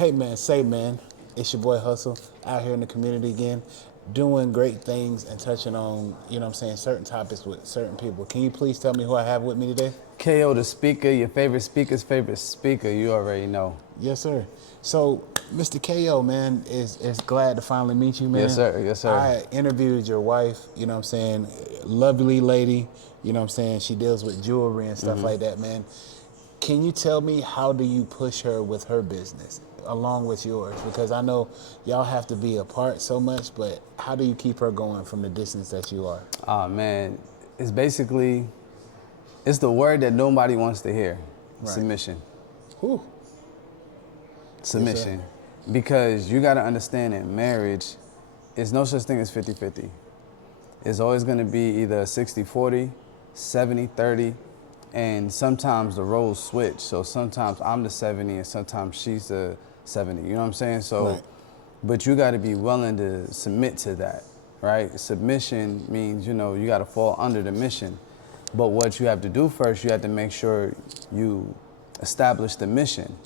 Hey man, say man, it's your boy Hustle out here in the community again, doing great things and touching on, certain topics with certain people. Can you please tell me who I have with me today? KO the speaker, your favorite speaker's favorite speaker, you already know. Yes, sir. So, Mr. KO, man, is glad to finally meet you, Yes, man. sir. Yes, sir. I interviewed your wife, lovely lady, she deals with jewelry and stuff like that, man. Can you tell me how do you push her with her business along with yours? Because I know y'all have to be apart so much, but how do you keep her going from the distance that you are? Oh man, it's basically, it's the word that nobody wants to hear. Right. Submission. Whew. Submission. Because you gotta understand in marriage, it's no such thing as 50-50. It's always gonna be either 60-40, 70-30, and sometimes the roles switch. So sometimes I'm the 70 and sometimes she's the 70, you know what I'm saying? So, Right. but you gotta be willing to submit to that, right? Submission means, you gotta fall under the mission. But what you have to do first, you have to make sure you establish the mission.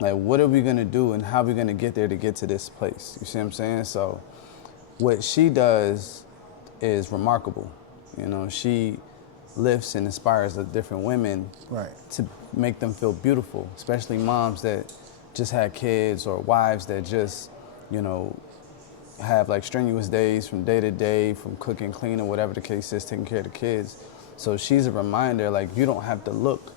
Like, what are we gonna do and how are we gonna get there to get to this place? You see what I'm saying? So what she does is remarkable. She lifts and inspires the different women Right. to make them feel beautiful, especially moms that just had kids or wives that just, have like strenuous days from day to day, from cooking, cleaning, whatever the case is, taking care of the kids. So she's a reminder, like, you don't have to look,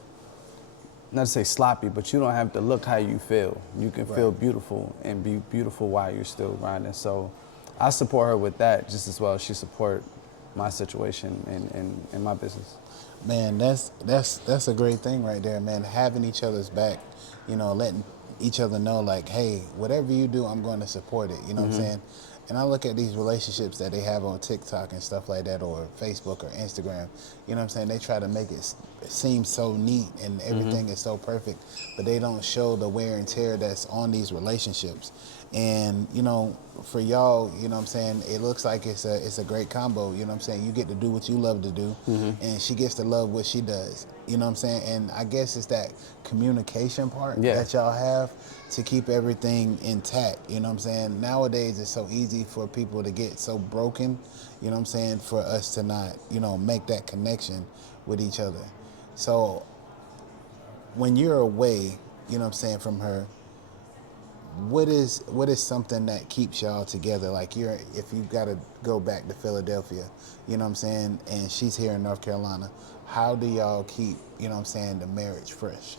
not to say sloppy, but you don't have to look how you feel. You can feel beautiful and be beautiful while you're still grinding. So I support her with that just as well as she support my situation and my business. Man, that's a great thing right there, man. Having each other's back, letting each other know, like, hey, whatever you do, I'm going to support it. You know what I'm saying? And I look at these relationships that they have on TikTok and stuff like that, or Facebook or Instagram. You know what I'm saying? They try to make it seem so neat and everything is so perfect, but they don't show the wear and tear that's on these relationships. And for y'all, it looks like it's a great combo. You know what I'm saying? You get to do what you love to do, and she gets to love what she does. You know what I'm saying? And I guess it's that communication part that y'all have to keep everything intact. You know what I'm saying? Nowadays, it's so easy for people to get so broken. You know what I'm saying? For us to not, make that connection with each other. So when you're away, from her, what is something that keeps y'all together? Like, if you got to go back to Philadelphia, you know what I'm saying, and she's here in North Carolina, how do y'all keep, the marriage fresh?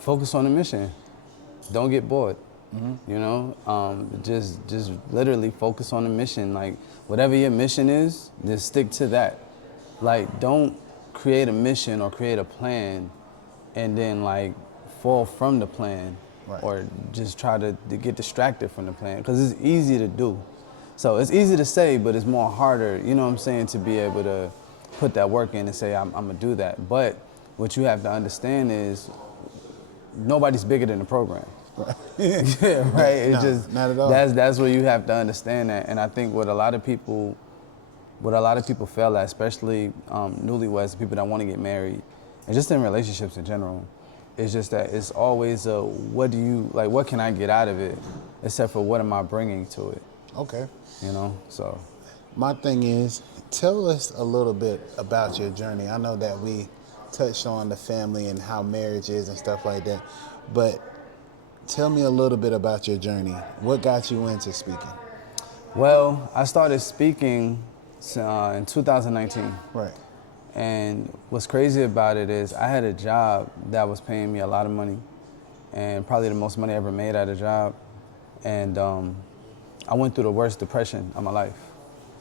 Focus on the mission. Don't get bored. Just literally focus on the mission. Like, whatever your mission is, just stick to that. Like, don't create a mission or create a plan and then like fall from the plan. Right. Or just try to get distracted from the plan, because it's easy to do. So it's easy to say, but it's more harder, to be able to put that work in and say, I'm gonna do that. But what you have to understand is nobody's bigger than the program. Right. Yeah, right. Not at all. That's where you have to understand that. And I think what a lot of people fail at, especially newlyweds, people that want to get married, and just in relationships in general, it's just that it's always what can I get out of it, except for what am I bringing to it? Okay. So. My thing is, tell us a little bit about your journey. I know that we touched on the family and how marriage is and stuff like that, but tell me a little bit about your journey. What got you into speaking? Well, I started speaking in 2019. Right. And what's crazy about it is I had a job that was paying me a lot of money, and probably the most money I ever made at a job. And I went through the worst depression of my life,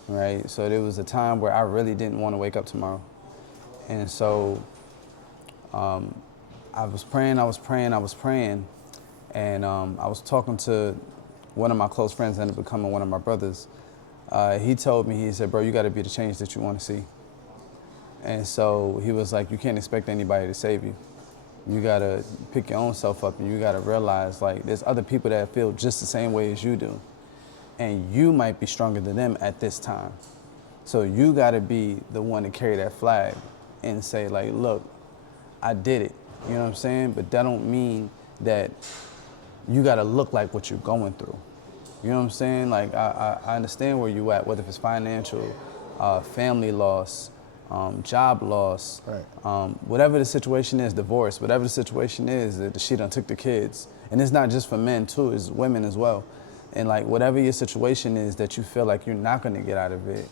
right? So there was a time where I really didn't want to wake up tomorrow. And so I was praying, and I was talking to one of my close friends, ended up becoming one of my brothers. He told me, he said, bro, you got to be the change that you want to see. And so he was like, you can't expect anybody to save you. You gotta pick your own self up, and you gotta realize, like, there's other people that feel just the same way as you do. And you might be stronger than them at this time. So you gotta be the one to carry that flag and say, like, look, I did it. You know what I'm saying? But that don't mean that you got to look like what you're going through. You know what I'm saying? Like, I understand where you at, whether if it's financial, family loss, job loss, Right. whatever the situation is, divorce, whatever the situation is, that she done took the kids. And it's not just for men too, it's women as well. And like, whatever your situation is that you feel like you're not gonna get out of it,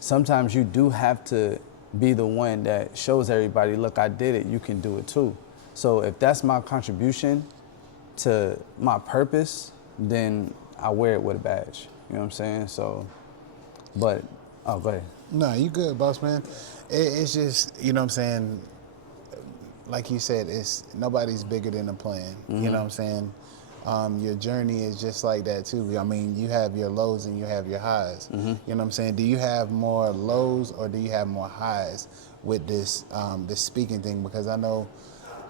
sometimes you do have to be the one that shows everybody, look, I did it, you can do it too. So if that's my contribution to my purpose, then I wear it with a badge. You know what I'm saying? So, but, oh, go ahead. No, you good, boss man. It's just, you know what I'm saying, like you said, it's nobody's bigger than the plan. You know what I'm saying? Your journey is just like that too. I mean, you have your lows and you have your highs. You know what I'm saying? Do you have more lows or do you have more highs with this this speaking thing? Because I know,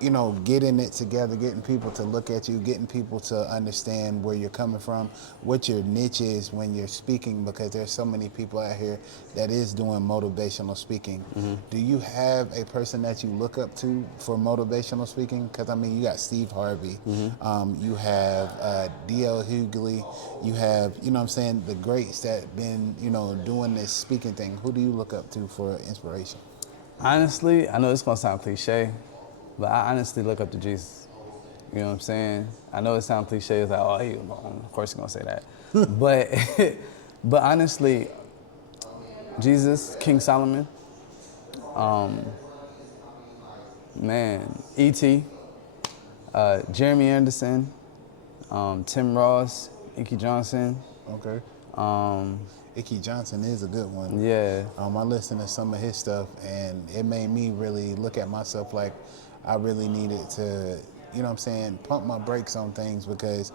you know, getting it together, getting people to look at you, getting people to understand where you're coming from, what your niche is when you're speaking, because there's so many people out here that is doing motivational speaking. Do you have a person that you look up to for motivational speaking? Because, I mean, you got Steve Harvey, you have D.L. Hughley, you have, you know what I'm saying, the greats that been, you know, doing this speaking thing. Who do you look up to for inspiration? Honestly, I know it's gonna sound cliche, but I honestly look up to Jesus. You know what I'm saying? I know it sounds cliche. It's like, oh, of course you're gonna say that. but, but honestly, Jesus, King Solomon, man, E.T., Jeremy Anderson, Tim Ross, Inky Johnson. Okay. Icky Johnson is a good one. Yeah. I listened to some of his stuff, and it made me really look at myself like I really needed to, you know what I'm saying, pump my brakes on things, because,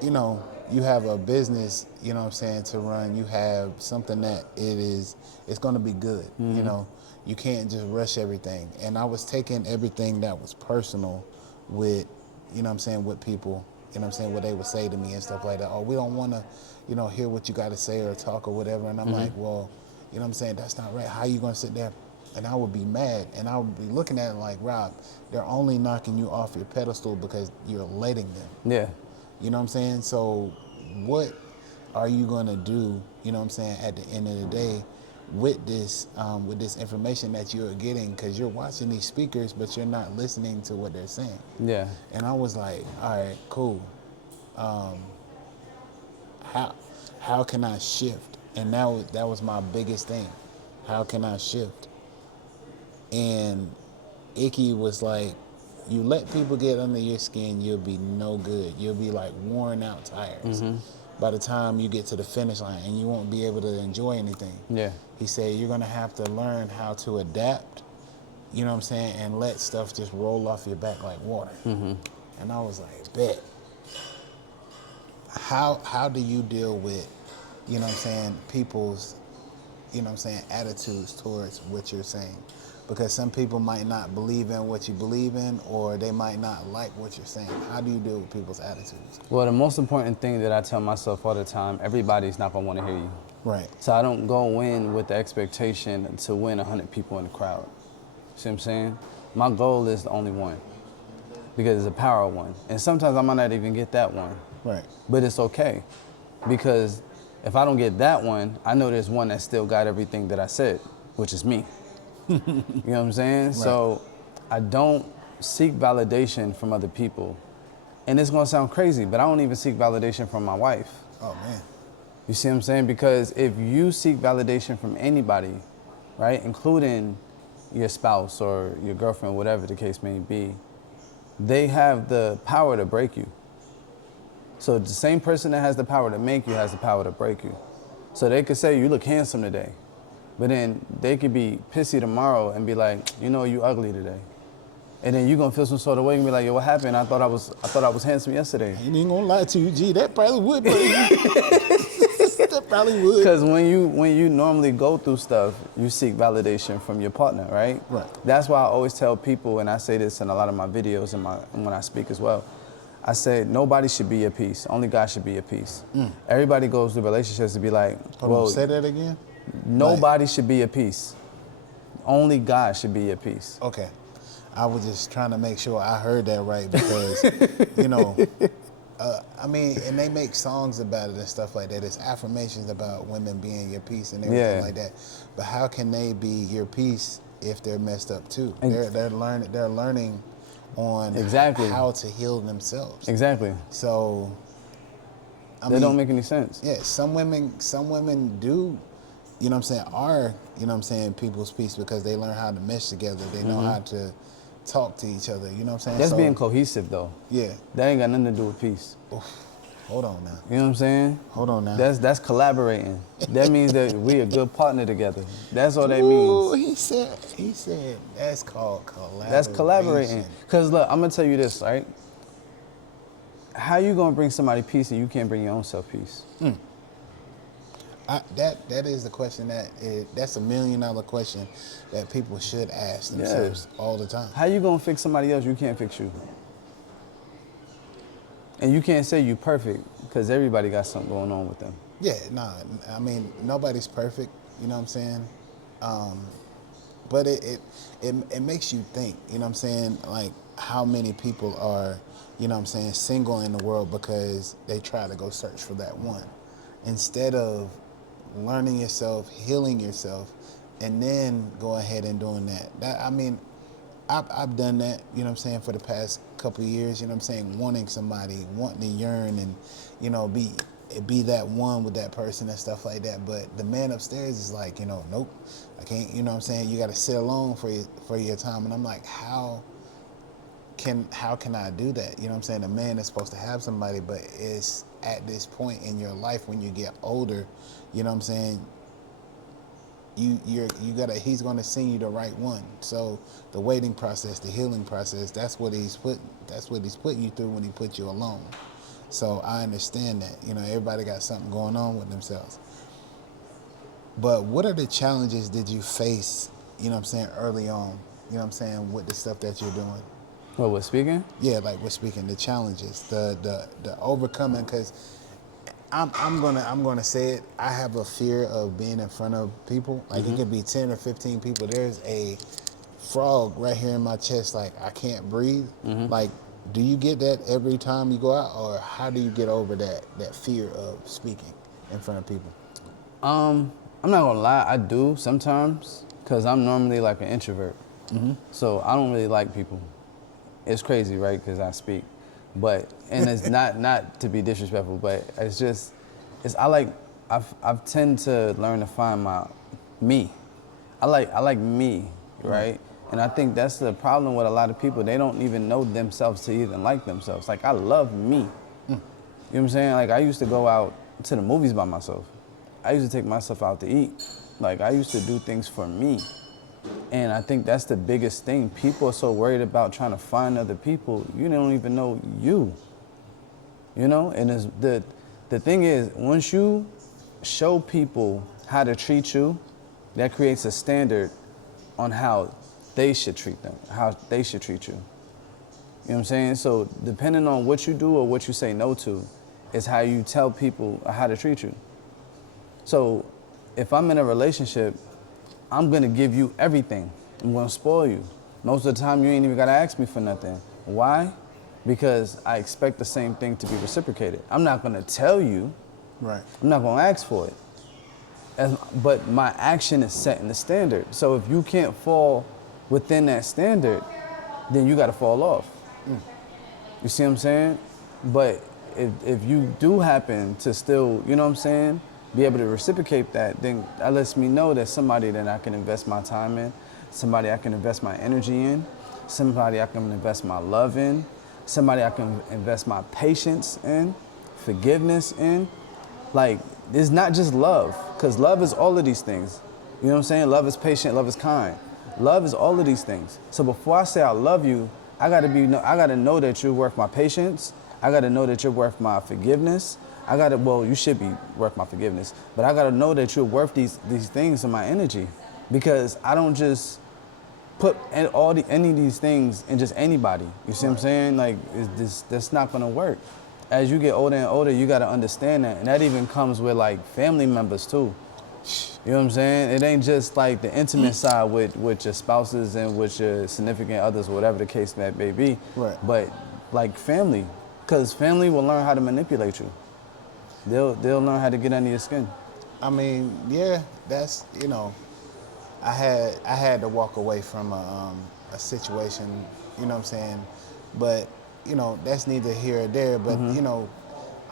you know, you have a business, you know what I'm saying, to run. You have something that it's going to be good. You know, you can't just rush everything. And I was taking everything that was personal with, you know what I'm saying, with people, you know what I'm saying, what they would say to me and stuff like that. Oh, we don't want to, you know, hear what you got to say or talk or whatever. And I'm like, well, you know what I'm saying, that's not right. How you going to sit there? And I would be mad, and I would be looking at it like, Rob, they're only knocking you off your pedestal because you're letting them. Yeah. You know what I'm saying? So what are you going to do, you know what I'm saying, at the end of the day with this information that you're getting? Because you're watching these speakers, but you're not listening to what they're saying. Yeah. And I was like, all right, cool. How can I shift? And now that was my biggest thing. How can I shift? And Icky was like, you let people get under your skin, you'll be no good. You'll be like worn out tires by the time you get to the finish line, and you won't be able to enjoy anything. Yeah. He said, you're going to have to learn how to adapt, you know what I'm saying, and let stuff just roll off your back like water. And I was like, bet. How do you deal with, you know what I'm saying, people's, you know what I'm saying, attitudes towards what you're saying? Because some people might not believe in what you believe in, or they might not like what you're saying. How do you deal with people's attitudes? Well, the most important thing that I tell myself all the time, everybody's not gonna wanna hear you. Right. So I don't go in with the expectation to win 100 people in the crowd. See what I'm saying? My goal is the only one, because it's a power one. And sometimes I might not even get that one. Right. But it's okay, because if I don't get that one, I know there's one that still got everything that I said, which is me. You know what I'm saying? Right. So I don't seek validation from other people. And it's gonna sound crazy, but I don't even seek validation from my wife. Oh, man. You see what I'm saying? Because if you seek validation from anybody, right, including your spouse or your girlfriend, whatever the case may be, they have the power to break you. So the same person that has the power to make you has the power to break you. So they could say, you look handsome today. But then they could be pissy tomorrow and be like, you know, you ugly today. And then you're gonna feel some sort of way and be like, yo, what happened? I thought I was handsome yesterday. I ain't even gonna lie to you, G, that probably would break you. That probably would. Because when you normally go through stuff, you seek validation from your partner, right? Right. That's why I always tell people, and I say this in a lot of my videos and when I speak as well, I say nobody should be your peace. Only God should be your peace. Everybody goes through relationships to be like, Hold on, say that again? Nobody should be at peace. Only God should be at peace. Okay. I was just trying to make sure I heard that right, because, you know, I mean, and they make songs about it and stuff like that. It's affirmations about women being your piece and everything Yeah. like that. But how can they be your piece if they're messed up too? Ex- They're learning on Exactly. how to heal themselves. Exactly. So, I That mean, don't make any sense. yeah, some women do, you know what I'm saying, are, you know what I'm saying, people's piece because they learn how to mesh together. They know how to talk to each other, you know what I'm saying? That's So, being cohesive though. yeah. That ain't got nothing to do with peace. Hold on now. You know what I'm saying? Hold on now. That's collaborating. That means that we a good partner together. That's all that Ooh, means. he said that's called collaboration. That's collaborating. Cause look, I'm gonna tell you this, right? How you gonna bring somebody peace and you can't bring your own self peace? That is the question that's $1 million question that people should ask themselves all the time. How you gonna fix somebody else? You can't fix you. And you can't say you perfect because everybody got something going on with them. Yeah, nah. I mean, nobody's perfect. You know what I'm saying? But it makes you think. You know what I'm saying? Like how many people are, you know what I'm saying, single in the world because they try to go search for that one, instead of learning yourself, healing yourself, and then go ahead and doing that. I mean, I've done that, you know what I'm saying, for the past couple of years, you know what I'm saying, wanting somebody, wanting to yearn and, you know, be that one with that person and stuff like that. But the man upstairs is like, you know, nope, I can't, you know what I'm saying, you got to sit alone for your time. And I'm like, how can I do that? You know what I'm saying? A man is supposed to have somebody, but it's at this point in your life when you get older, you know what I'm saying, he's gonna send you the right one. So the waiting process, the healing process, that's what he's putting you through when he put you alone. So I understand that. You know, everybody got something going on with themselves. But what are the challenges did you face, you know what I'm saying, early on, you know what I'm saying, with the stuff that you're doing? What, with speaking? Yeah, like we're speaking, the challenges, the overcoming, because I'm gonna say it. I have a fear of being in front of people. Like it could be 10 or 15 people. There's a frog right here in my chest. Like I can't breathe. Like, do you get that every time you go out, or how do you get over that fear of speaking in front of people? I'm not gonna lie, I do sometimes, cause I'm normally like an introvert. So I don't really like people. It's crazy, right? Cause I speak, and it's not to be disrespectful, but I've tend to learn to find me. I like me, right? And I think that's the problem with a lot of people. They don't even know themselves to even like themselves. Like I love me. You know what I'm saying? Like I used to go out to the movies by myself. I used to take myself out to eat. Like I used to do things for me. And I think that's the biggest thing. People are so worried about trying to find other people, you don't even know you. You know? And the thing is, once you show people how to treat you, that creates a standard on how they should treat them, how they should treat you. You know what I'm saying? So depending on what you do or what you say no to is how you tell people how to treat you. So if I'm in a relationship, I'm gonna give you everything. I'm gonna spoil you. Most of the time, you ain't even gotta ask me for nothing. Why? Because I expect the same thing to be reciprocated. I'm not gonna tell you. Right. I'm not gonna ask for it. But my action is setting the standard. So if you can't fall within that standard, then you gotta fall off. You see what I'm saying? But if you do happen to still, you know what I'm saying, be able to reciprocate that, then that lets me know that somebody that I can invest my time in, somebody I can invest my energy in, somebody I can invest my love in, somebody I can invest my patience in, forgiveness in. Like, it's not just love, because love is all of these things. You know what I'm saying? Love is patient, love is kind. Love is all of these things. So before I say I love you, I gotta know that you're worth my patience. I gotta know that you're worth my forgiveness. You should be worth my forgiveness, but I gotta know that you're worth these things in my energy, because I don't just put any of these things in just anybody. You see what I'm saying? Like, that's not gonna work. As you get older and older, you gotta understand that, and that even comes with like family members too. You know what I'm saying? It ain't just like the intimate side with your spouses and with your significant others, whatever the case that may be. Right. But like family, Because family will learn how to manipulate you. They'll learn how to get under your skin. I mean, yeah, that's, you know, I had to walk away from a situation, you know what I'm saying? But, you know, that's neither here or there. But, you know,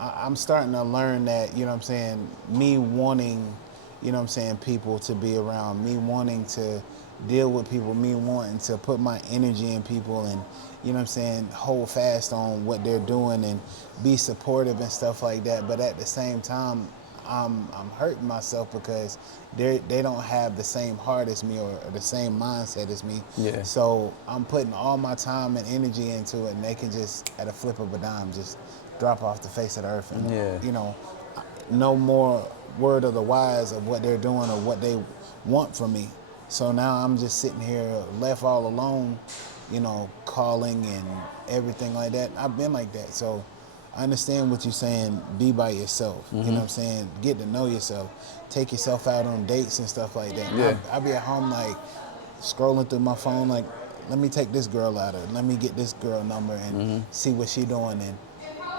I'm starting to learn that, you know what I'm saying, me wanting, you know what I'm saying, people to be around, me wanting to deal with people, me wanting to put my energy in people and, you know what I'm saying, hold fast on what they're doing and be supportive and stuff like that. But at the same time, I'm hurting myself because they don't have the same heart as me or the same mindset as me. Yeah. So I'm putting all my time and energy into it, and they can just, at a flip of a dime, just drop off the face of the earth. And, Yeah. you know, no more word of the wise of what they're doing or what they want from me. So now I'm just sitting here left all alone, you know, calling and everything like that. I've been like that. So I understand what you're saying, be by yourself. You know what I'm saying? Get to know yourself. Take yourself out on dates and stuff like that. Yeah. I be at home like scrolling through my phone like, let me take this girl out of it. Let me get this girl number and see what she doing. And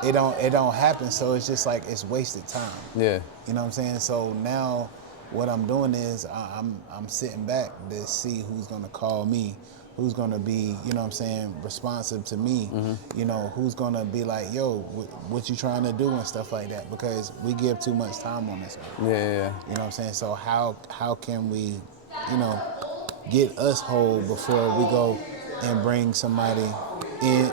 it don't happen, so it's just like it's wasted time. Yeah. You know what I'm saying? So now what I'm doing is I'm sitting back to see who's gonna call me, who's gonna be, you know what I'm saying, responsive to me, you know, who's gonna be like, yo, what you trying to do and stuff like that, because we give too much time on this one. Yeah. You know what I'm saying? So how can we, you know, get us whole before we go and bring somebody in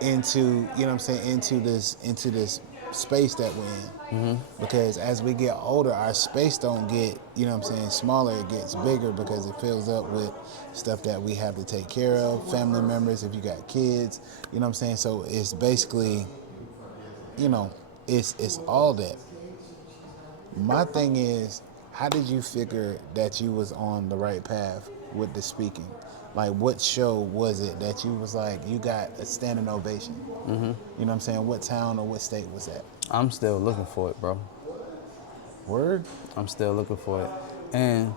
into, you know what I'm saying, into this space that we're in. Because as we get older, our space don't get, you know what I'm saying, smaller, it gets bigger because it fills up with stuff that we have to take care of, family members, if you got kids, you know what I'm saying? So it's basically, you know, it's all that. My thing is, how did you figure that you was on the right path with the speaking? Like, what show was it that you was like, you got a standing ovation? You know what I'm saying? What town or what state was that? I'm still looking for it, bro. Word? I'm still looking for it. And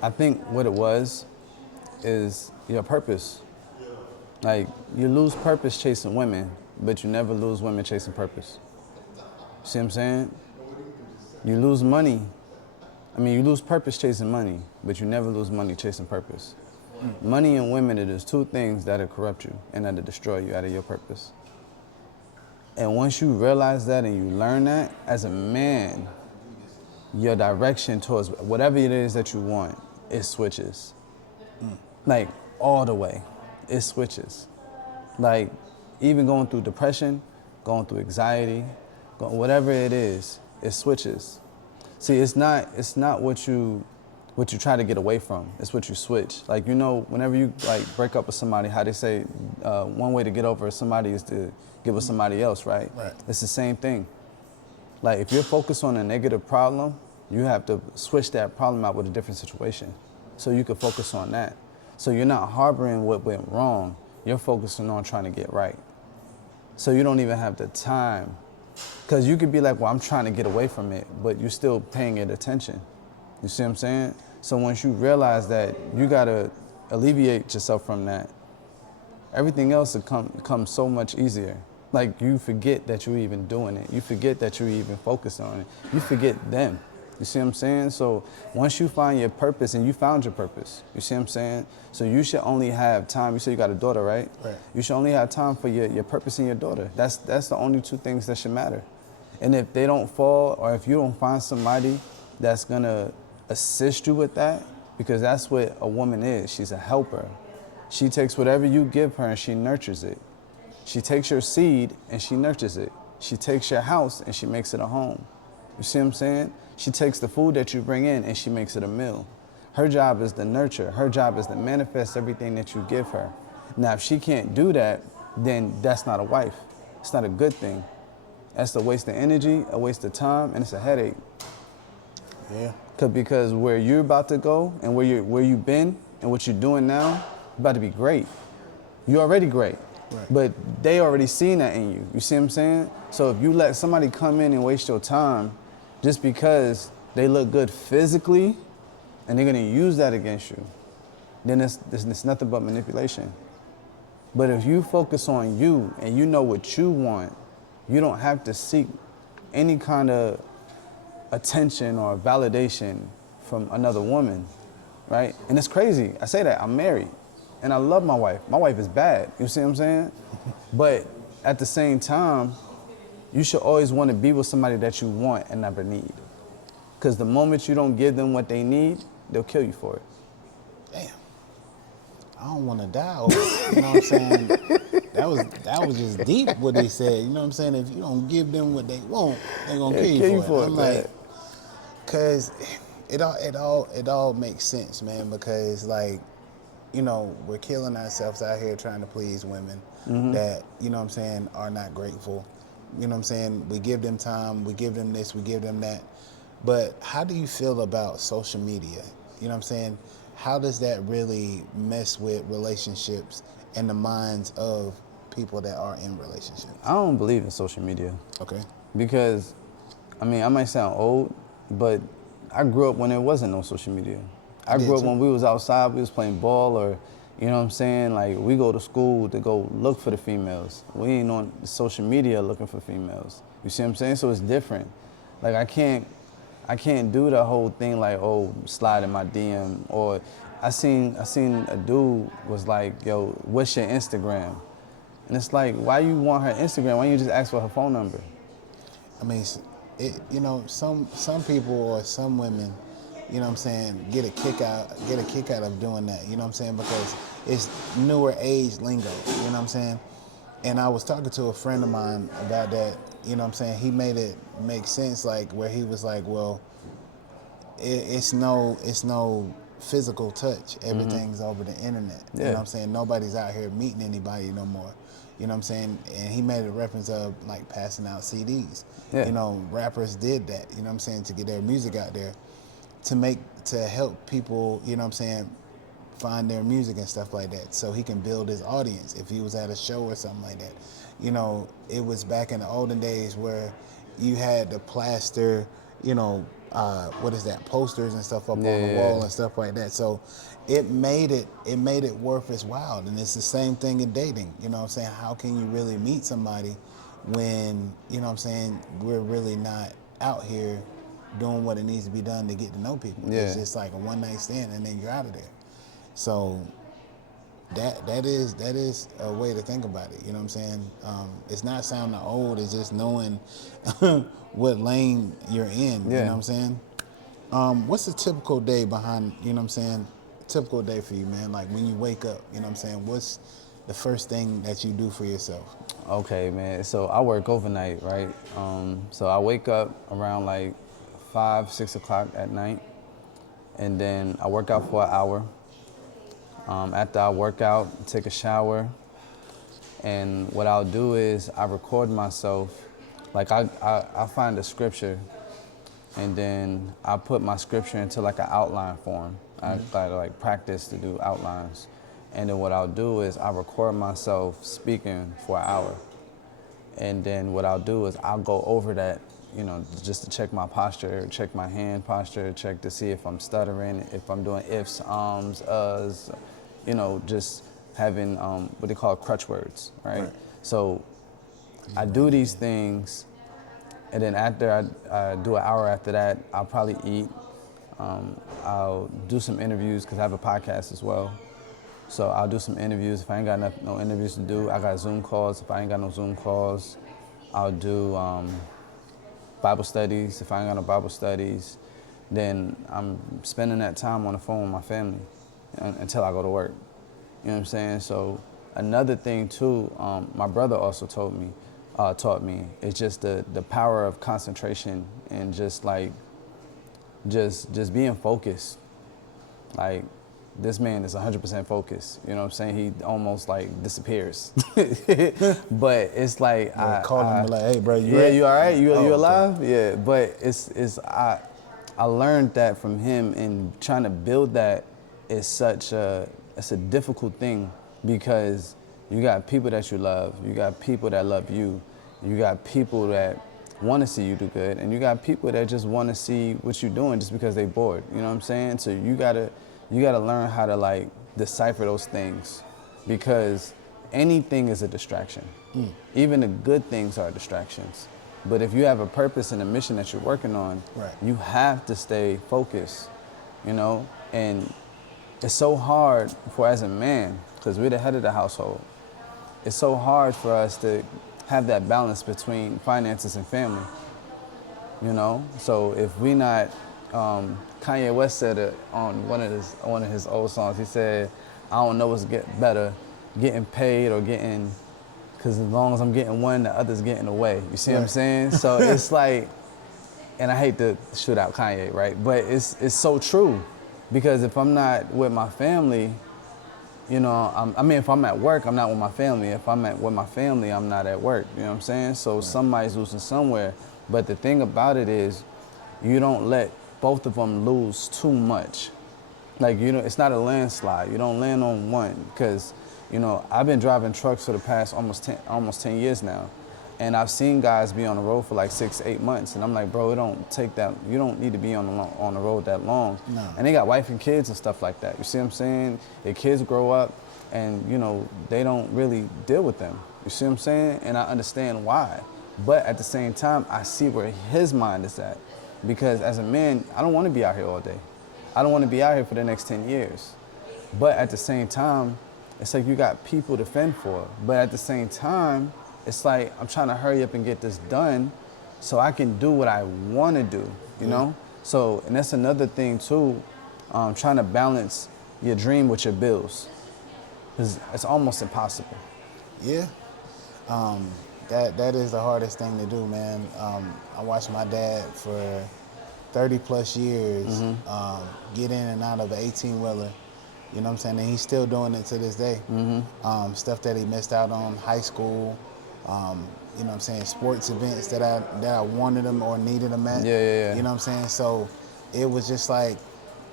I think what it was is your purpose. Like, you lose purpose chasing women, but you never lose women chasing purpose. See what I'm saying? You lose money. I mean, you lose purpose chasing money, but you never lose money chasing purpose. Money and women are just two things that'll corrupt you and that'll destroy you out of your purpose. And once you realize that and you learn that, as a man, your direction towards whatever it is that you want, it switches. Like, all the way, it switches. Like, even going through depression, going through anxiety, whatever it is, it switches. See, it's not what you try to get away from. It's what you switch. Like, you know, whenever you like break up with somebody, how they say one way to get over somebody is to get with somebody else, right? Right. It's the same thing. Like, if you're focused on a negative problem, you have to switch that problem out with a different situation so you can focus on that. So you're not harboring what went wrong. You're focusing on trying to get right. So you don't even have the time. Because you could be like, well, I'm trying to get away from it, but you're still paying it attention. You see what I'm saying? So once you realize that, you got to alleviate yourself from that, everything else will come so much easier. Like, you forget that you're even doing it. You forget that you're even focused on it. You forget them. You see what I'm saying? So once you find your purpose, and you found your purpose, you see what I'm saying? So you should only have time. You say you got a daughter, right? Right. You should only have time for your purpose and your daughter. That's the only two things that should matter. And if they don't fall, or if you don't find somebody that's going to assist you with that, because that's what a woman is. She's a helper. She takes whatever you give her and she nurtures it. She takes your seed and she nurtures it. She takes your house and she makes it a home. You see what I'm saying? She takes the food that you bring in and she makes it a meal. Her job is to nurture. Her job is to manifest everything that you give her. Now, if she can't do that, then that's not a wife. It's not a good thing. That's a waste of energy, a waste of time, and it's a headache. Yeah. Because where you're about to go and where you've been and what you're doing now, you're about to be great. You're already great. Right. But they already seen that in you. You see what I'm saying? So if you let somebody come in and waste your time just because they look good physically and they're going to use that against you, then it's nothing but manipulation. But if you focus on you and you know what you want, you don't have to seek any kind of attention or validation from another woman, right? And it's crazy. I say that, I'm married, and I love my wife. My wife is bad, you see what I'm saying? But at the same time, you should always want to be with somebody that you want and never need. Because the moment you don't give them what they need, they'll kill you for it. Damn. I don't want to die over it. You know what I'm saying? That was just deep what he said. You know what I'm saying? If you don't give them what they want, they're gonna kill you for it. I'm like, cause it all makes sense, man. Because like, you know, we're killing ourselves out here trying to please women that, you know what I'm saying, are not grateful. You know what I'm saying? We give them time, we give them this, we give them that. But how do you feel about social media? You know what I'm saying? How does that really mess with relationships and the minds of people that are in relationships? I don't believe in social media. Okay. Because, I mean, I might sound old, but I grew up when there wasn't no social media. I grew up when we was outside, we was playing ball, or, you know what I'm saying? Like, we go to school to go look for the females. We ain't on social media looking for females. You see what I'm saying? So it's different. Like, I can't do the whole thing like, oh, slide in my DM. Or I seen a dude was like, yo, what's your Instagram? And it's like, why you want her Instagram? Why don't you just ask for her phone number? I mean, you know, some people or some women, you know what I'm saying, get a kick out of doing that. You know what I'm saying? Because it's newer age lingo. You know what I'm saying? And I was talking to a friend of mine about that. You know what I'm saying? He made it make sense, like where he was like, well, it's no physical touch. Everything's over the internet. Yeah. You know what I'm saying? Nobody's out here meeting anybody no more. You know what I'm saying? And he made a reference of like passing out CDs. Yeah. You know, rappers did that, you know what I'm saying, to get their music out there, to help people, you know what I'm saying, find their music and stuff like that, so he can build his audience if he was at a show or something like that. You know, it was back in the olden days where you had to plaster, you know, posters and stuff up on the wall and stuff like that. So it made it worth its while. And it's the same thing in dating. You know what I'm saying? How can you really meet somebody when, you know what I'm saying, we're really not out here doing what it needs to be done to get to know people? Yeah. It's just like a one night stand and then you're out of there. So that is a way to think about it. You know what I'm saying? It's not sounding old. It's just knowing what lane you're in. Yeah. You know what I'm saying? What's a typical day behind? You know what I'm saying? Typical day for you, man. Like when you wake up. You know what I'm saying? What's the first thing that you do for yourself? Okay, man. So I work overnight, right? So I wake up around like 5, 6 o'clock at night, and then I work out for an hour. After I work out, take a shower, and what I'll do is I record myself. Like I find a scripture, and then I put my scripture into like an outline form. I like practice to do outlines. And then what I'll do is I record myself speaking for an hour. And then what I'll do is I'll go over that, you know, just to check my posture, check my hand posture, check to see if I'm stuttering, if I'm doing ifs, uhs, you know, just having what they call crutch words, right? So I do these things, and then after I do an hour after that, I'll probably eat. I'll do some interviews because I have a podcast as well. So I'll do some interviews. If I ain't got no interviews to do, I got Zoom calls. If I ain't got no Zoom calls, I'll do Bible studies. If I ain't got no Bible studies, then I'm spending that time on the phone with my family until I go to work. You know what I'm saying? So another thing too, my brother also taught me, is just the power of concentration and just like, just being focused. Like, this man is 100% focused. You know what I'm saying? He almost like disappears. But it's like I call him like, hey bro, you you all right? You alive? Okay. Yeah. But I learned that from him, and trying to build that is it's a difficult thing, because you got people that you love, you got people that love you, you got people that want to see you do good, and you got people that just want to see what you're doing just because they bored. You know what I'm saying? So you gotta learn how to like decipher those things, because anything is a distraction. Even the good things are distractions. But if you have a purpose and a mission that you're working on, Right. you have to stay focused, you know? And it's so hard for, as a man, because we're the head of the household, it's so hard for us to have that balance between finances and family, you know? So if we not, Kanye West said it on one of his old songs, he said, I don't know what's better, getting paid or getting, because as long as I'm getting one, the other's getting away. You see what I'm saying? So it's like, and I hate to shoot out Kanye, right? But it's so true, because if I'm not with my family, you know, if I'm at work, I'm not with my family. If I'm with my family, I'm not at work. You know what I'm saying? So somebody's losing somewhere. But the thing about it is, you don't let both of them lose too much. Like, you know, it's not a landslide. You don't land on one, because, you know, I've been driving trucks for the past almost 10 years now. And I've seen guys be on the road for like 6, 8 months. And I'm like, bro, it don't take that, you don't need to be on the road that long. No. And they got wife and kids and stuff like that. You see what I'm saying? Their kids grow up and, you know, they don't really deal with them. You see what I'm saying? And I understand why. But at the same time, I see where his mind is at. Because as a man, I don't want to be out here all day. I don't want to be out here for the next 10 years. But at the same time, it's like you got people to fend for. But at the same time, it's like I'm trying to hurry up and get this done so I can do what I want to do, you know? So, and that's another thing too, trying to balance your dream with your bills. Because it's almost impossible. Yeah. That is the hardest thing to do, man. I watched my dad for 30 plus years get in and out of an 18-wheeler. You know what I'm saying? And he's still doing it to this day. Stuff that he missed out on, high school, you know what I'm saying, sports events that I wanted him or needed him at. Yeah. You know what I'm saying? So it was just like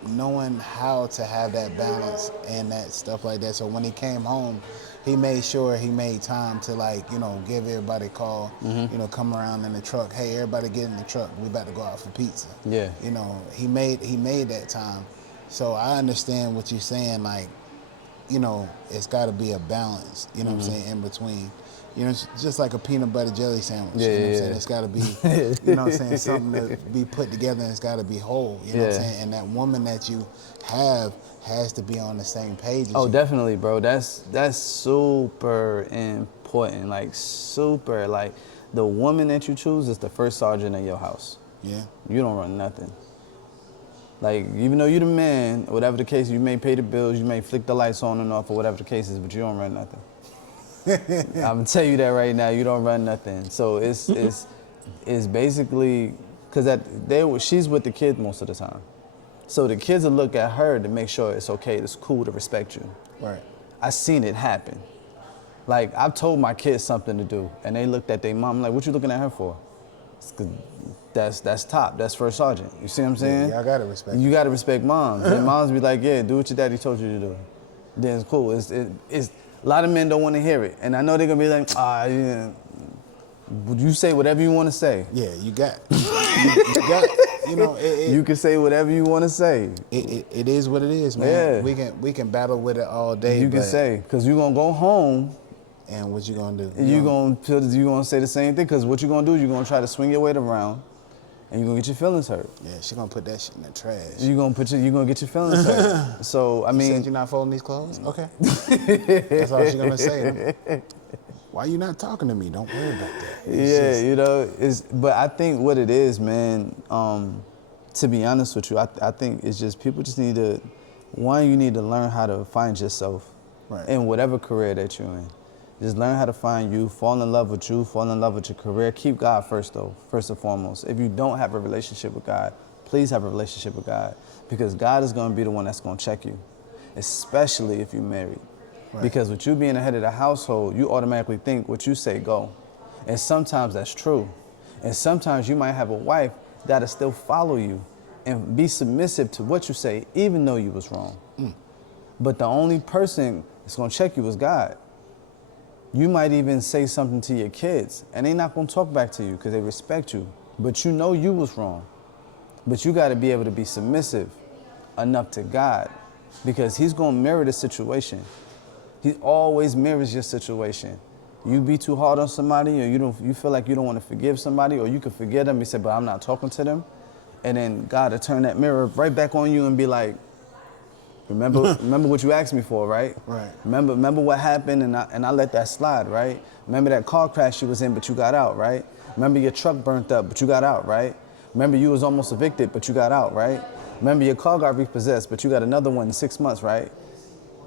knowing how to have that balance and that stuff like that. So when he came home, he made sure he made time to, like, you know, give everybody a call, you know, come around in the truck. Hey, everybody get in the truck. We about to go out for pizza. Yeah. You know, he made that time. So I understand what you're saying, like, you know, it's got to be a balance, you know what I'm saying, in between. You know, it's just like a peanut butter jelly sandwich. You know what I'm saying? It's got to be, you know what I'm saying, something to be put together, and it's got to be whole. You know what I'm saying? And that woman that you have has to be on the same page as you. Definitely, bro. That's super important. Like, super. Like, the woman that you choose is the first sergeant in your house. Yeah. You don't run nothing. Like, even though you're the man, whatever the case, you may pay the bills, you may flick the lights on and off, or whatever the case is, but you don't run nothing. I'm gonna tell you that right now. You don't run nothing. So it's basically because she's with the kid most of the time. So the kids will look at her to make sure it's okay, it's cool to respect you. Right. I seen it happen. Like, I've told my kids something to do, and they looked at their mom. I'm like, what you looking at her for? That's top. That's first sergeant. You see what I'm saying? Yeah, y'all gotta respect. You gotta respect moms. And moms be like, yeah, do what your daddy told you to do. Then it's cool. It's a lot of men don't want to hear it, and I know they're gonna be like, yeah. Would you say whatever you want to say? Yeah, you got. You got. You know, you can say whatever you want to say. It is what it is, man. Yeah. We can battle with it all day. You can say, because you're gonna go home. And what you gonna do? You gonna say the same thing, because what you gonna do is you're gonna try to swing your weight around, and you're gonna get your feelings hurt. Yeah, she gonna put that shit in the trash. You're gonna get your feelings hurt. So I mean, you said you're not folding these clothes? Okay. That's all she's gonna say. Why you not talking to me? Don't worry about that. You know, but I think what it is, man, to be honest with you, I think it's just people just need to, you need to learn how to find yourself in whatever career that you're in. Just learn how to find you, fall in love with you, fall in love with your career. Keep God first, though, first and foremost. If you don't have a relationship with God, please have a relationship with God, because God is going to be the one that's going to check you, especially if you're married. Right. Because with you being the head of the household, you automatically think what you say go. And sometimes that's true. And sometimes you might have a wife that'll still follow you and be submissive to what you say, even though you was wrong. But the only person that's going to check you is God. You might even say something to your kids, and they're not going to talk back to you because they respect you. But you know you was wrong. But you got to be able to be submissive enough to God, because he's going to mirror the situation. He always mirrors your situation. You be too hard on somebody, or you feel like you don't want to forgive somebody, or you could forgive them. He said, but I'm not talking to them. And then God will turn that mirror right back on you and be like, remember what you asked me for, right? Right. Remember what happened, and I let that slide, right? Remember that car crash you was in, but you got out, right? Remember your truck burnt up, but you got out, right? Remember you was almost evicted, but you got out, right? Remember your car got repossessed, but you got another one in 6 months, right?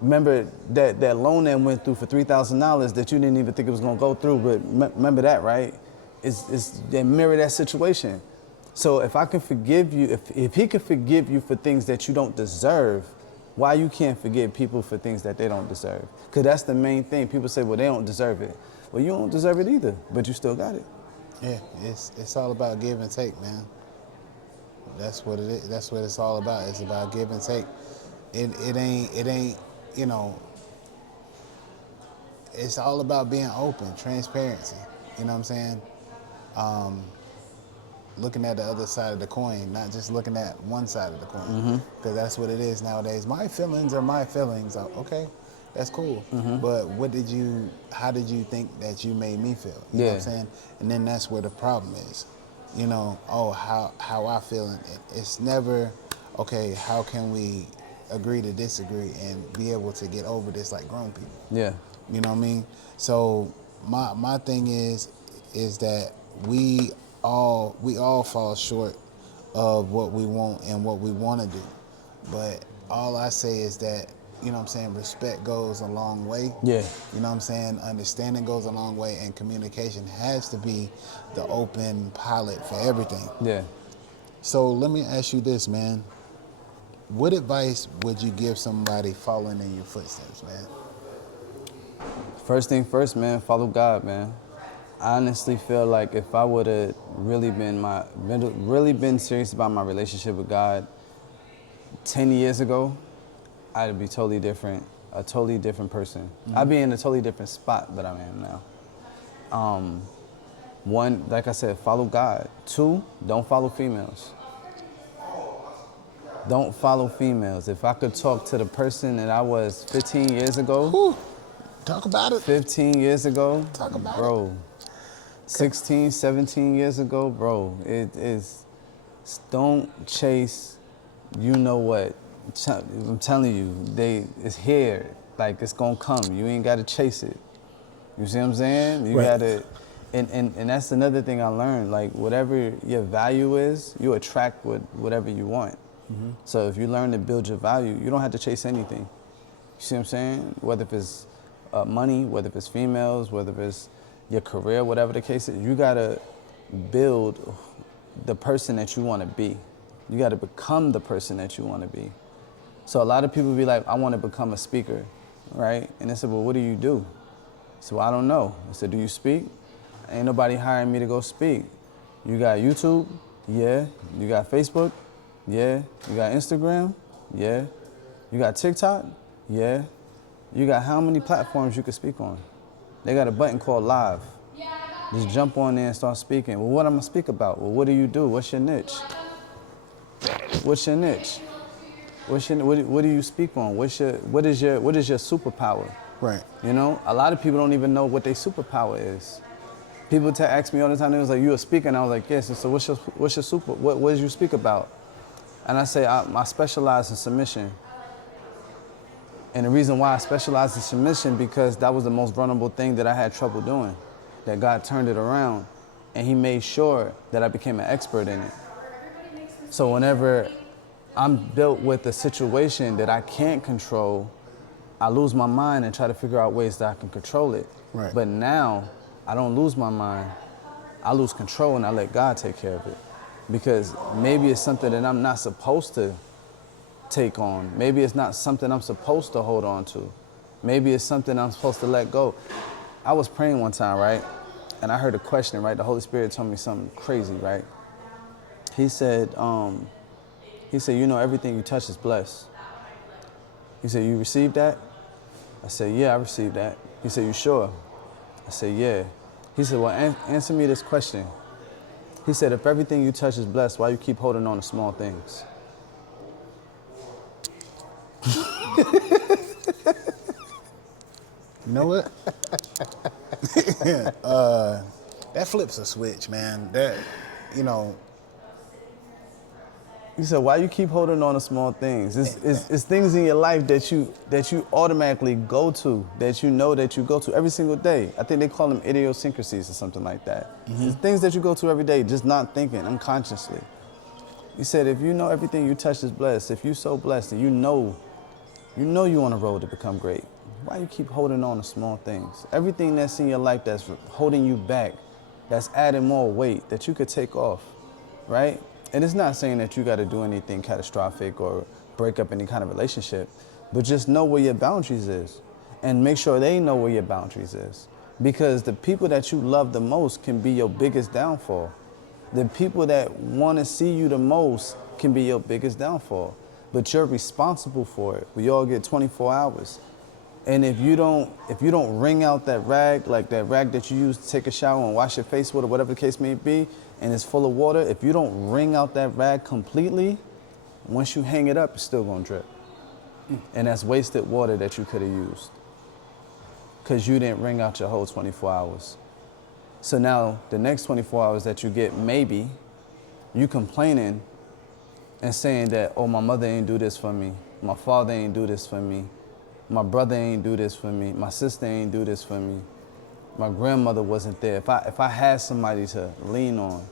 Remember that loan that went through for $3,000 that you didn't even think it was gonna go through, but remember that, right? They mirror that situation. So if I can forgive you, if he could forgive you for things that you don't deserve, why you can't forgive people for things that they don't deserve? Because that's the main thing. People say, well, they don't deserve it. Well, you don't deserve it either, but you still got it. Yeah, it's all about give and take, man. That's what it is. That's what it's all about. It's about give and take. It ain't, you know, it's all about being open, transparency. You know what I'm saying? Looking at the other side of the coin, not just looking at one side of the coin. Because that's what it is nowadays. My feelings are my feelings. Okay, that's cool. But how did you think that you made me feel? You know what I'm saying? And then that's where the problem is. You know, how I feel. And it's never, okay, how can we agree to disagree and be able to get over this like grown people? Yeah. You know what I mean? So my thing is that we all fall short of what we want and what we want to do. But all I say is that, you know what I'm saying, respect goes a long way. Yeah. You know what I'm saying? Understanding goes a long way, and communication has to be the open pilot for everything. Yeah. So let me ask you this, man. What advice would you give somebody following in your footsteps, man? First thing first, man, follow God, man. I honestly feel like if I would have really been serious about my relationship with God 10 years ago, I'd be totally different, a totally different person. I'd be in a totally different spot that I'm in now. One, like I said, follow God. Two, don't follow females. Don't follow females. If I could talk to the person that I was 15 years ago. Whew. Talk about it. 15 years ago. Talk about bro, it. 16, 17 years ago, bro. It is, don't chase, you know what. I'm telling you, it's here. Like, it's gonna come. You ain't gotta chase it. You see what I'm saying? You gotta, and that's another thing I learned. Like, whatever your value is, you attract whatever you want. So if you learn to build your value, you don't have to chase anything. You see what I'm saying? Whether if it's money, whether if it's females, whether if it's your career, whatever the case is, you gotta build the person that you wanna be. You gotta become the person that you wanna be. So a lot of people be like, I wanna become a speaker, right? And they said, well, what do you do? So I don't know. I said, do you speak? Ain't nobody hiring me to go speak. You got YouTube? Yeah. You got Facebook? Yeah. You got Instagram? Yeah. You got TikTok? Yeah. You got how many platforms you can speak on? They got a button called live. Just jump on there and start speaking. Well, what I'm gonna speak about? Well, what do you do? What's your niche? What's your niche? What do you speak on? What is your superpower? Right. You know, a lot of people don't even know what their superpower is. People ask me all the time. They was like, "You a speaker?" And I was like, "Yes." And so, what's your super? What do you speak about? And I say, I specialize in submission. And the reason why I specialize in submission, because that was the most vulnerable thing that I had trouble doing. That God turned it around, and He made sure that I became an expert in it. So whenever I'm dealt with a situation that I can't control, I lose my mind and try to figure out ways that I can control it. Right. But now, I don't lose my mind. I lose control and I let God take care of it. Because maybe it's something that I'm not supposed to take on. Maybe it's not something I'm supposed to hold on to. Maybe it's something I'm supposed to let go. I was praying one time, right? And I heard a question, right? The Holy Spirit told me something crazy, right? He said, you know, everything you touch is blessed. He said, you received that? I said, yeah, I received that. He said, you sure? I said, yeah. He said, well, answer me this question. He said, if everything you touch is blessed, why you keep holding on to small things? You know what? That flips a switch, man. That, you know, You said, why you keep holding on to small things? It's things in your life that you automatically go to, that you know that you go to every single day. I think they call them idiosyncrasies or something like that. It's things that you go to every day, just not thinking, unconsciously. You said, if you know everything you touch is blessed, if you're so blessed and you know you're on a road to become great, why you keep holding on to small things? Everything that's in your life that's holding you back, that's adding more weight that you could take off, right? And it's not saying that you got to do anything catastrophic or break up any kind of relationship, but just know where your boundaries is and make sure they know where your boundaries is. Because the people that you love the most can be your biggest downfall. The people that want to see you the most can be your biggest downfall, but you're responsible for it. We all get 24 hours. And if you don't wring out that rag, like that rag that you use to take a shower and wash your face with or whatever the case may be, and it's full of water, if you don't wring out that rag completely, once you hang it up, it's still gonna drip. And that's wasted water that you could have used because you didn't wring out your whole 24 hours. So now the next 24 hours that you get, maybe you complaining and saying that, oh, my mother ain't do this for me, my father ain't do this for me, my brother ain't do this for me, my sister ain't do this for me, my grandmother wasn't there. If I had somebody to lean on,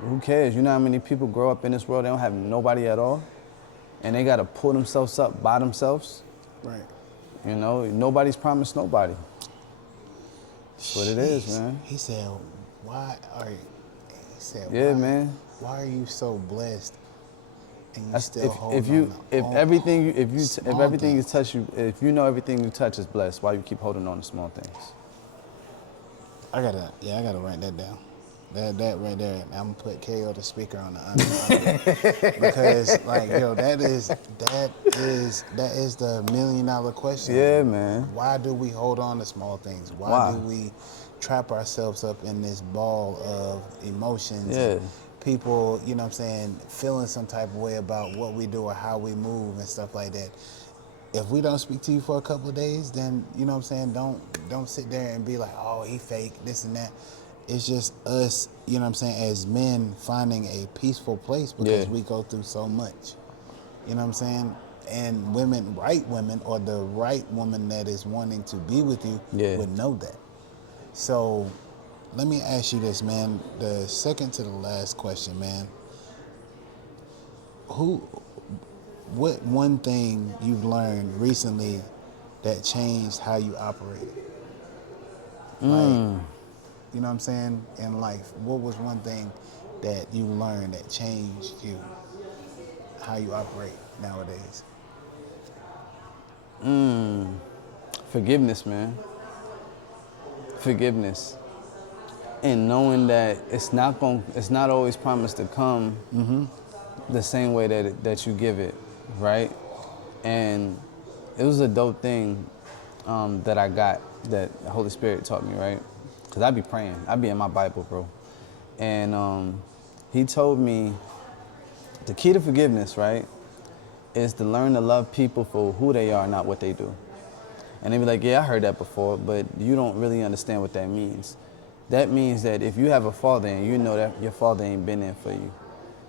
who cares? You know how many people grow up in this world, they don't have nobody at all, and they gotta pull themselves up by themselves? right. You know, nobody's promised nobody. That's what it is, man. He said, why are you, he said, Yeah, why, man. why are you so blessed and you That's, still hold if you on if to everything you if small everything you things? touch if you know everything you touch is blessed, why you keep holding on to small things? I gotta write that down. That right there, I'm gonna put KO the speaker on the under because like yo, that is the $1 million question. Yeah, man. Why do we hold on to small things? Why do Why? we trap ourselves up in this ball of emotions Yeah. and people, you know what I'm saying, feeling some type of way about what we do or how we move and stuff like that? If we don't speak to you for a couple of days, then you know what I'm saying, don't sit there and be like, oh, he fake this and that. It's just us, you know what I'm saying, as men finding a peaceful place because Yeah. we go through so much. You know what I'm saying? And women, right women, or the right woman that is wanting to be with you Yeah. would know that. So let me ask you this, man. The second to the last question, man. What one thing you've learned recently that changed how you operate? Like, you know what I'm saying, in life, what was one thing that you learned that changed you, how you operate nowadays? Forgiveness, man. Forgiveness. And knowing that it's not always promised to come the same way that you give it, right? And it was a dope thing that I got that the Holy Spirit taught me, right? Because I be praying. I be in my Bible, bro. And he told me the key to forgiveness, right, is to learn to love people for who they are, not what they do. And they be like, yeah, I heard that before, but you don't really understand what that means. That means that if you have a father and you know that your father ain't been there for you,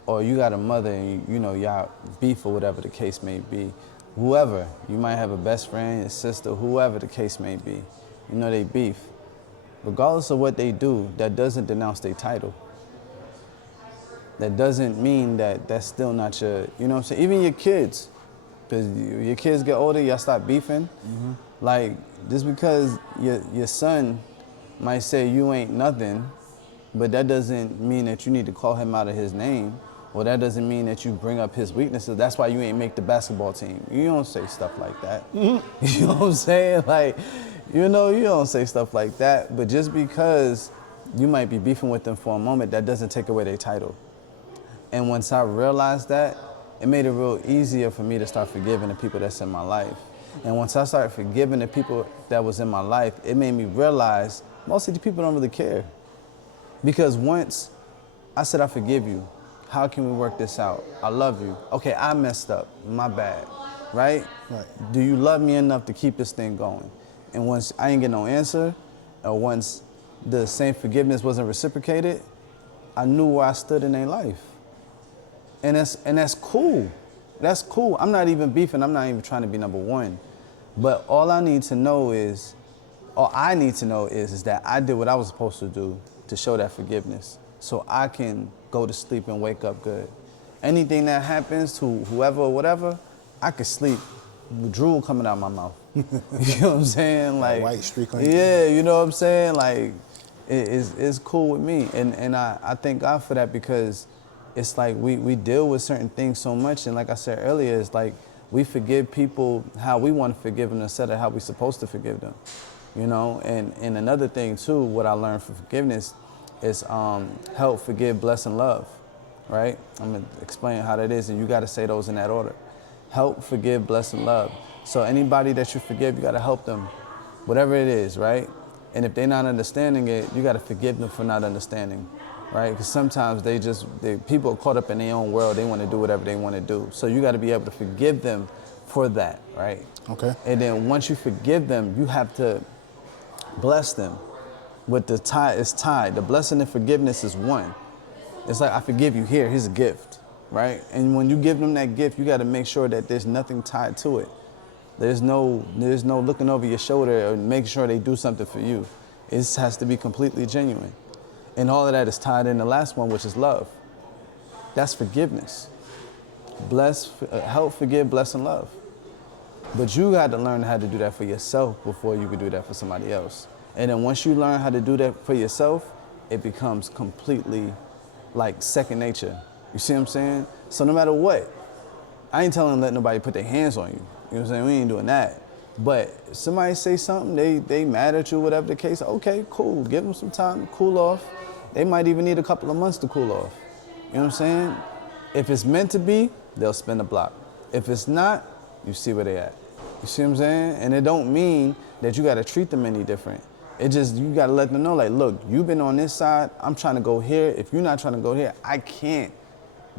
or you got a mother and you know y'all beef or whatever the case may be, whoever, you might have a best friend, a sister, whoever the case may be, you know they beef. Regardless of what they do, that doesn't denounce their title. That doesn't mean that that's still not your, you know what I'm saying? Even your kids, because your kids get older, y'all start beefing. Like, just because your son might say you ain't nothing, but that doesn't mean that you need to call him out of his name, or that doesn't mean that you bring up his weaknesses. That's why you ain't make the basketball team. You don't say stuff like that. You know what I'm saying? Like, you know, you don't say stuff like that, but just because you might be beefing with them for a moment, that doesn't take away their title. And once I realized that, it made it real easier for me to start forgiving the people that's in my life. And once I started forgiving the people that was in my life, it made me realize most of the people don't really care. Because once I said, I forgive you, how can we work this out? I love you. Okay, I messed up, my bad, right? Right. Do you love me enough to keep this thing going? And once I ain't get no answer, or once the same forgiveness wasn't reciprocated, I knew where I stood in their life. And that's cool. That's cool. I'm not even beefing. I'm not even trying to be number one. But all I need to know is that I did what I was supposed to do to show that forgiveness, so I can go to sleep and wake up good. Anything that happens to whoever or whatever, I could sleep with drool coming out my mouth. You know what I'm saying? Like, white streak on you. yeah, you know what I'm saying? Like, it's cool with me. And I thank God for that, because it's like we deal with certain things so much. And like I said earlier, it's like we forgive people how we want to forgive them instead of how we're supposed to forgive them. You know, and another thing too, what I learned from forgiveness is help, forgive, bless, and love, right? I'm gonna explain how that is, and you gotta say those in that order. Help, forgive, bless, and love. So anybody that you forgive, you gotta help them, whatever it is, right? And if they're not understanding it, you gotta forgive them for not understanding, right? Because sometimes people are caught up in their own world, they wanna do whatever they wanna do. So you gotta be able to forgive them for that, right? Okay. And then once you forgive them, you have to bless them. With the tie, it's tied. The blessing and forgiveness is one. It's like, I forgive you, here's a gift, right? And when you give them that gift, you got to make sure that there's nothing tied to it. There's no looking over your shoulder or making sure they do something for you. It has to be completely genuine. And all of that is tied in the last one, which is love. That's forgiveness. Help, forgive, bless, and love. But you got to learn how to do that for yourself before you can do that for somebody else. And then once you learn how to do that for yourself, it becomes completely like second nature. You see what I'm saying? So no matter what, I ain't telling them let nobody put their hands on you. You know what I'm saying? We ain't doing that. But if somebody say something, they mad at you, whatever the case, okay, cool. Give them some time to cool off. They might even need a couple of months to cool off. You know what I'm saying? If it's meant to be, they'll spin the block. If it's not, you see where they at. You see what I'm saying? And it don't mean that you gotta treat them any different. It just, you gotta let them know, like, look, you've been on this side, I'm trying to go here. If you're not trying to go here, I can't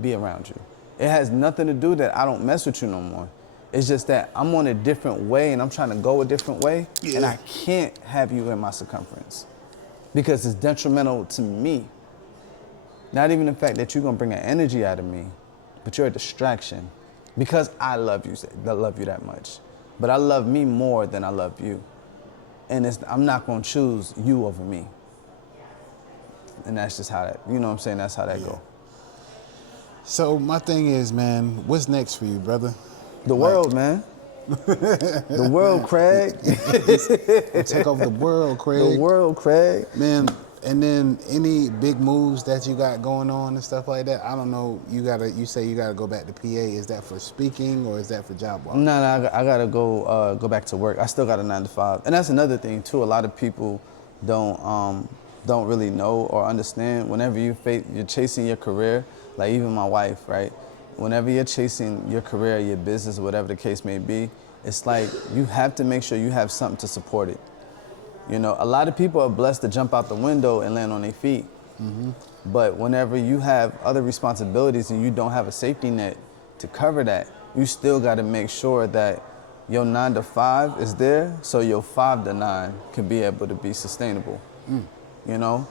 be around you. It has nothing to do that I don't mess with you no more. It's just that I'm on a different way and I'm trying to go a different way, and I can't have you in my circumference because it's detrimental to me. Not even the fact that you're gonna bring an energy out of me, but you're a distraction because I love you that much. But I love me more than I love you. And I'm not gonna choose you over me. And that's just how that, you know what I'm saying? That's how that go. So my thing is, man, what's next for you, brother? The world, man. The world, Craig. Take over the world, Craig. The world, Craig. Man, and then any big moves that you got going on and stuff like that? I don't know. You say you gotta go back to PA. Is that for speaking or is that for job walk? No, I gotta go back to work. I still got a 9 to 5, and that's another thing too. A lot of people don't really know or understand. Whenever you're chasing your career, like even my wife, right? Whenever you're chasing your career, your business, whatever the case may be, it's like you have to make sure you have something to support it. You know, a lot of people are blessed to jump out the window and land on their feet. Mm-hmm. But whenever you have other responsibilities and you don't have a safety net to cover that, you still got to make sure that your 9 to 5 is there so your 5 to 9 can be able to be sustainable. You know?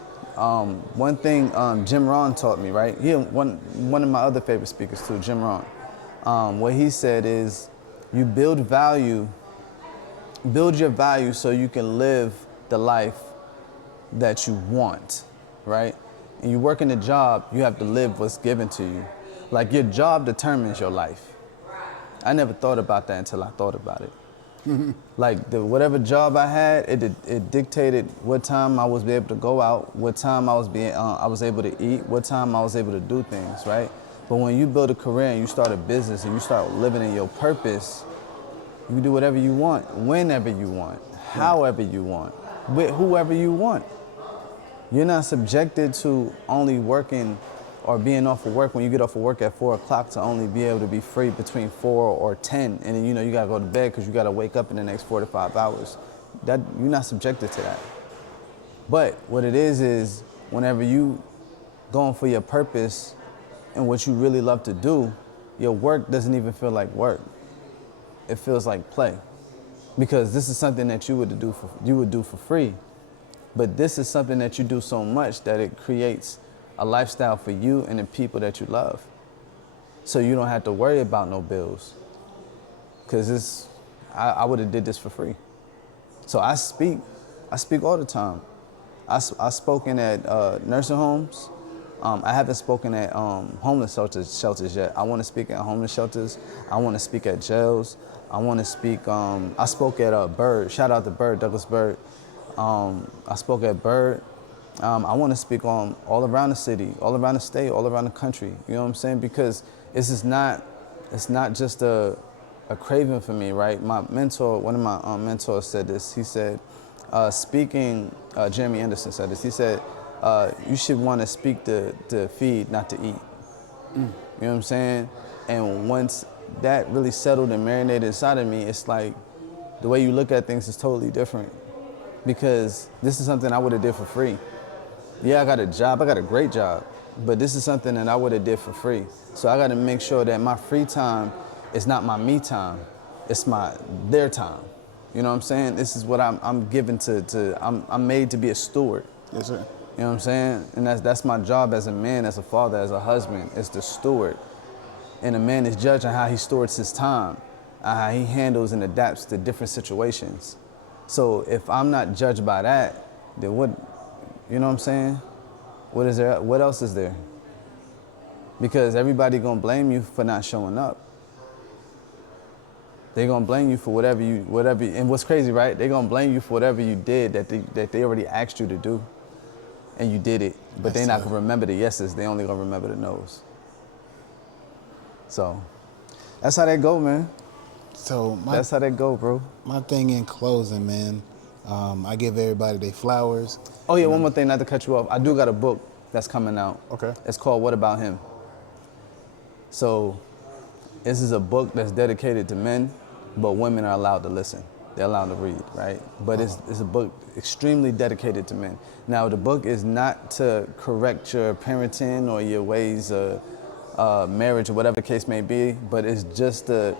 One thing Jim Rohn taught me, right? One of my other favorite speakers too, Jim Rohn. What he said is, you build your value so you can live the life that you want, right? And you work in a job, you have to live what's given to you. Like your job determines your life. I never thought about that until I thought about it. Like whatever job I had, it dictated what time I was able to go out, what time I was able to eat, what time I was able to do things, right? But when you build a career and you start a business and you start living in your purpose, you can do whatever you want, whenever you want, however you want, with whoever you want. You're not subjected to only working or being off of work when you get off of work at 4 o'clock to only be able to be free between 4 or 10. And then, you know, you gotta go to bed because you gotta wake up in the next 4 to 5 hours. You're not subjected to that. But what it is whenever you going for your purpose and what you really love to do, your work doesn't even feel like work. It feels like play. because this is something that you would do for free, but this is something that you do so much that it creates a lifestyle for you and the people that you love. So you don't have to worry about no bills, because I would have did this for free. So I speak all the time. I spoken at nursing homes. I haven't spoken at homeless shelters yet. I want to speak at homeless shelters. I want to speak at jails. I want to speak. I spoke at Bird. Shout out to Bird, Douglas Bird. I spoke at Bird. I want to speak on all around the city, all around the state, all around the country. You know what I'm saying? Because it's not just a craving for me, right? My mentor, one of my mentors said this. He said, Jeremy Anderson said this. He said, you should want to speak to feed, not to eat. You know what I'm saying? And once that really settled and marinated inside of me, it's like the way you look at things is totally different. Because this is something I would have did for free. Yeah, I got a job, I got a great job, but this is something that I would have did for free. So I got to make sure that my free time is not my me time, it's their time. You know what I'm saying? This is what I'm given I'm made to be a steward. Yes, sir. You know what I'm saying? And that's my job as a man, as a father, as a husband, is to steward. And a man is judging how he stewards his time, how he handles and adapts to different situations. So if I'm not judged by that, then what, you know what I'm saying? What is there? What else is there? Because everybody gonna blame you for not showing up. They gonna blame you for whatever, and what's crazy, right? They gonna blame you for whatever you did that they already asked you to do, and you did it. But they not gonna remember the yeses. They only gonna remember the nos. So that's how that go, man. So that's how that go, bro. My thing in closing, man, I give everybody their flowers. Oh yeah, one more thing, not to cut you off. I do got a book that's coming out. Okay. It's called What About Him? So this is a book that's dedicated to men, but women are allowed to listen. They're allowed to read, right? But it's a book extremely dedicated to men. Now, the book is not to correct your parenting or your ways of marriage or whatever the case may be, but it's just to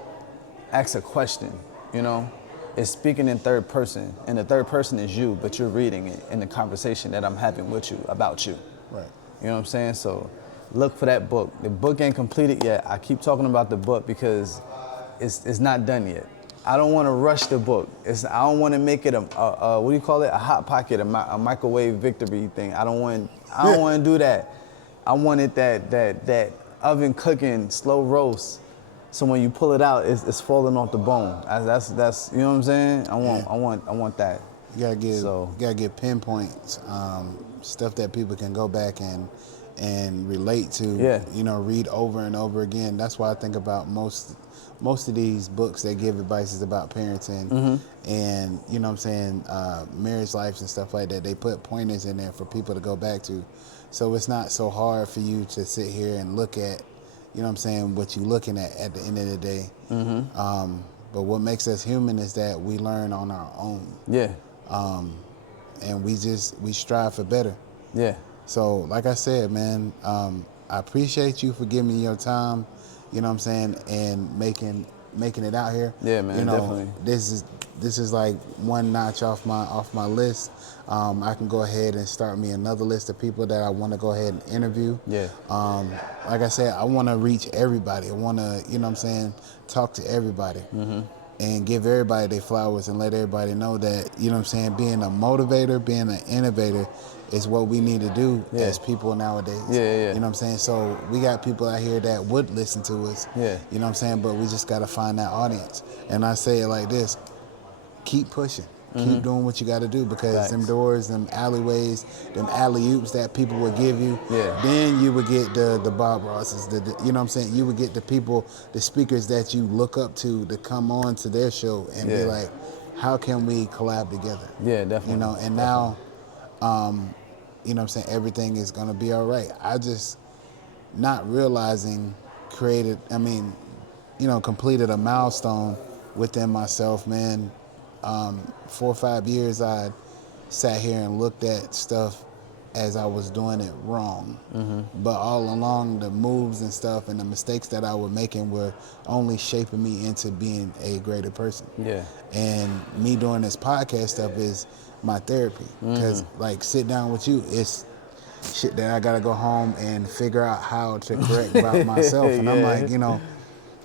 ask a question, you know? It's speaking in third person, and the third person is you, but you're reading it in the conversation that I'm having with you about you. Right. You know what I'm saying? So look for that book. The book ain't completed yet. I keep talking about the book because it's not done yet. I don't want to rush the book. I don't want to make it a what do you call it? A hot pocket, a microwave victory thing. I don't want to do that. I want it that oven cooking, slow roast. So when you pull it out, it's falling off the bone. That's you know what I'm saying? I want that. You gotta get pinpoints, stuff that people can go back and relate to. Yeah. You know, read over and over again. That's why I think about most of these books that give advice is about parenting and, you know what I'm saying, marriage lives and stuff like that. They put pointers in there for people to go back to. So it's not so hard for you to sit here and look at, you know what I'm saying, what you're looking at the end of the day. But what makes us human is that we learn on our own. Yeah. And we strive for better. Yeah. So like I said, man, I appreciate you for giving me your time, you know what I'm saying, and making it out here. Yeah, man, you know, definitely. This is like one notch off my list. I can go ahead and start me another list of people that I want to go ahead and interview. Yeah. Like I said, I want to reach everybody. I want to, you know what I'm saying, talk to everybody. And give everybody their flowers and let everybody know that, you know what I'm saying, being a motivator, being an innovator is what we need to do as people nowadays. Yeah. You know what I'm saying? So we got people out here that would listen to us. Yeah. You know what I'm saying? But we just got to find that audience. And I say it like this, keep pushing. Keep doing what you got to do because them doors, them alleyways, them alley-oops that people would give you, then you would get the Bob Rosses, you know what I'm saying? You would get the people, the speakers that you look up to come on to their show and be like, how can we collab together? Yeah, definitely. You know, and now, you know what I'm saying, everything is going to be all right. I just not realizing completed a milestone within myself, man. 4 or 5 years I sat here and looked at stuff as I was doing it wrong. But all along, the moves and stuff and the mistakes that I was making were only shaping me into being a greater person. Yeah. And me doing this podcast stuff is my therapy. Because, like, sit down with you, it's shit that I gotta go home and figure out how to correct about myself. And I'm Yeah. like, you know,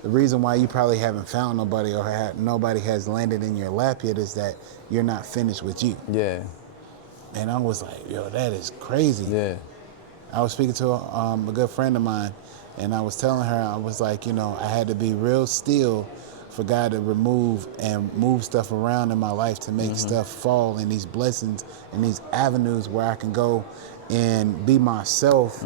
the reason why you probably haven't found nobody or nobody has landed in your lap yet is that you're not finished with you. Yeah. And I was like, yo, that is crazy. Yeah. I was speaking to a good friend of mine, and I was telling her, I was like, you know, I had to be real still for God to remove and move stuff around in my life to make stuff fall in these blessings and these avenues where I can go and be myself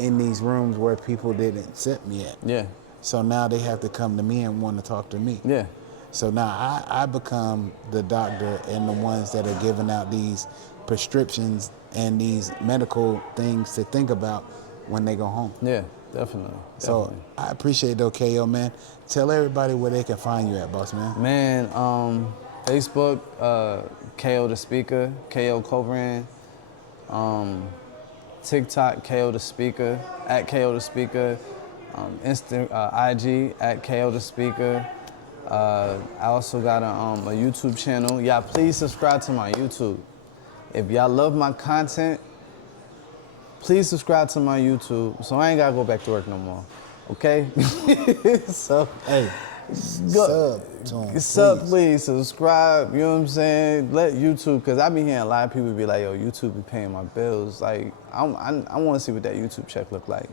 in these rooms where people didn't accept me at. Yeah. So now they have to come to me and want to talk to me. Yeah. So now I become the doctor and the ones that are giving out these prescriptions and these medical things to think about when they go home. Yeah, definitely. So I appreciate it, though, KO, man. Tell everybody where they can find you at, boss man. Man, Facebook, KO the Speaker, KO Cobrand. TikTok, KO the Speaker, at KO the Speaker. IG, at KO the Speaker. I also got a YouTube channel. Y'all, please subscribe to my YouTube. If y'all love my content, please subscribe to my YouTube so I ain't gotta go back to work no more. Okay? So, Hey, sub to him, sub, please subscribe. You know what I'm saying? Let YouTube, because I be hearing a lot of people be like, yo, YouTube be paying my bills. Like, I want to see what that YouTube check look like.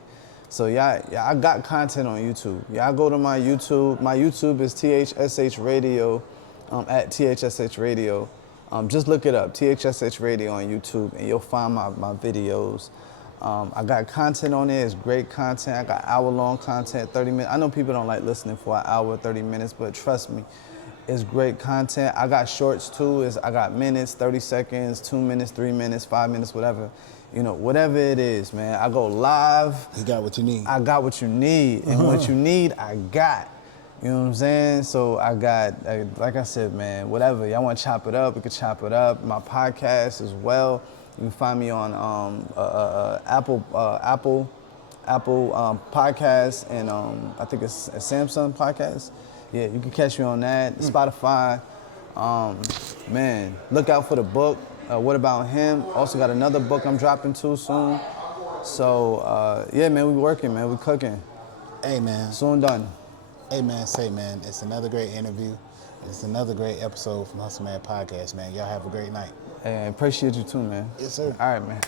So y'all, I got content on YouTube. Y'all go to my YouTube. My YouTube is THSH Radio, at THSH Radio. Just look it up, THSH Radio on YouTube, and you'll find my videos. I got content on there. It's great content. I got hour-long content, 30 minutes. I know people don't like listening for an hour, 30 minutes, but trust me, it's great content. I got shorts too. I got minutes, 30 seconds, 2 minutes, 3 minutes, 5 minutes, whatever. You know, whatever it is, man. I go live. You got what you need. I got what you need. And what you need, I got. You know what I'm saying? So I got, like I said, man, whatever. Y'all want to chop it up, we can chop it up. My podcast as well. You can find me on Apple Podcasts and I think it's a Samsung Podcast. Yeah, you can catch me on that. Spotify. Man, look out for the book. What About Him? Also got another book I'm dropping too soon. So yeah, man, we working, man. We cooking. Hey, man. Soon done. Hey, man, man, it's another great interview. It's another great episode from Hustle Man Podcast, man. Y'all have a great night. Hey, I appreciate you too, man. Yes, sir. All right, man.